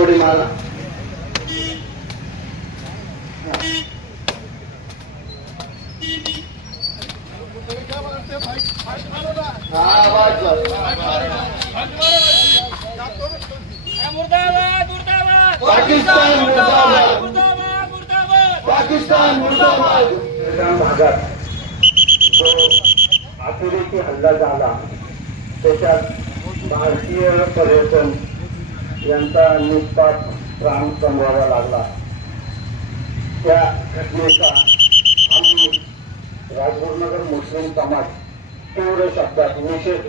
जोडी मारा. पाकिस्तान पाकिस्तान भागात जो अतिरेकी हल्ला झाला त्याच्यात भारतीय पर्यटन यांचा निष्पाप प्राण गमवावा लागला. त्या घटनेचा आम्ही राजगुरुनगर मुस्लिम समाज तीव्र शब्दात निषेध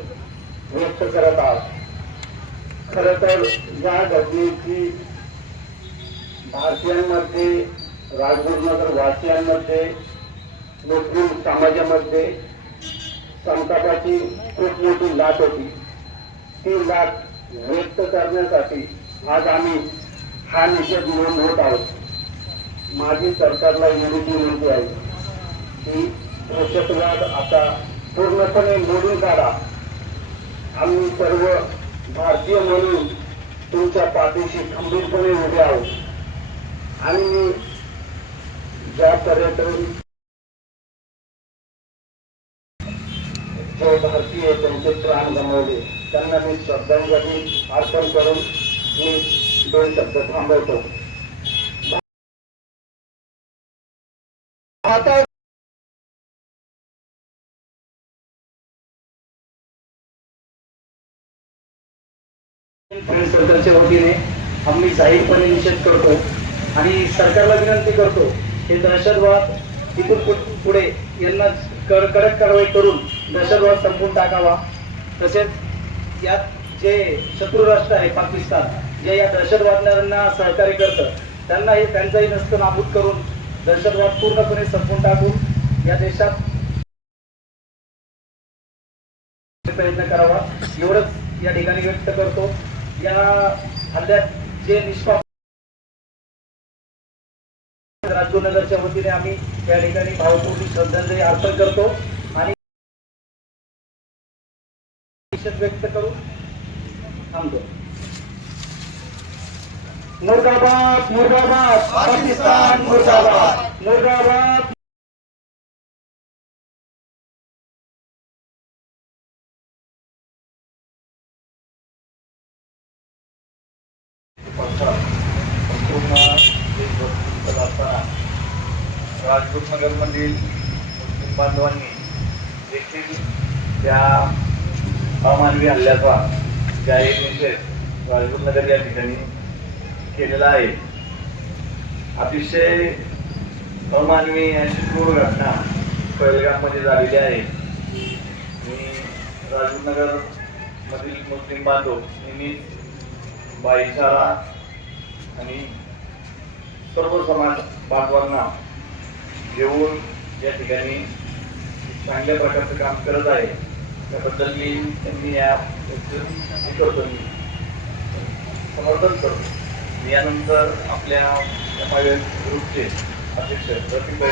व्यक्त करत आहोत. खर तर या घटनेची भारतीयांमध्ये राजगुरुनगर वासियांमध्ये मुस्लिम समाजामध्ये संतापाची खूप मोठी लाट होती. ती लाट व्यक्त करण्यासाठी आज आम्ही हा निषेध नोंदवत आहोत. माझी सरकारला एवढी विनंती आहे की दहशतवाद आता पूर्णपणे मोडून काढा. आम्ही सर्व भारतीय म्हणून तुमच्या पाठीशी खंबीरपणे उभे आहोत. आणि मी ज्या पर्यटन जे भारतीय त्यांचे प्राण गमावले. त्यांना मी श्रद्धांजली अर्पण करून मी दोन शब्द थांबवतो. आता वतीने आम्ही जाहीरपणे निषेध करतो आणि सरकारला विनंती करतो हे दहशतवाद इथून पुढे यांना कडक कारवाई करून दहशतवाद संपून टाकावा. तसेच यात जे शत्रू राष्ट्र आहे पाकिस्तान जे या दहशतवाद्यांना सहकार्य करतं त्यांना हे त्यांचाही नसतं नाबूद करून दहशतवाद पूर्णपणे संपून टाकून या देशात प्रयत्न करावा. एवढंच या ठिकाणी व्यक्त करतो. या हल्ल्यात जे निष्पाप राजगुरुनगरच्या वतीने आम्ही या ठिकाणी भावपूर्ण श्रद्धांजली अर्पण करतो. व्यक्त करून थांबतो. मुर्दाबाद मुर्दाबाद. पाकिस्तान मुर्दाबाद. मुर्दाबाद. राजपूत नगरमधील मुस्लिम बांधवांनी देखील त्या अमानवी हल्ल्याचा जाहीर निषेध राजगुरुनगर या ठिकाणी केलेला आहे. अतिशय अमानवी अशी क्रूर घटना पहिलगाममध्ये झालेली आहे. मी राजगुरुनगर मधील मुस्लिम बांधव यांनी भाईचारा आणि सर्व समाज बांधवांना घेऊन या ठिकाणी चांगल्या प्रकारचं काम करत आहे. त्याबद्दल मी त्यांनी या हे करतो मी. समर्थन करतो. यानंतर आपल्या एम आय एस ग्रुपचे अध्यक्ष रफिक भाई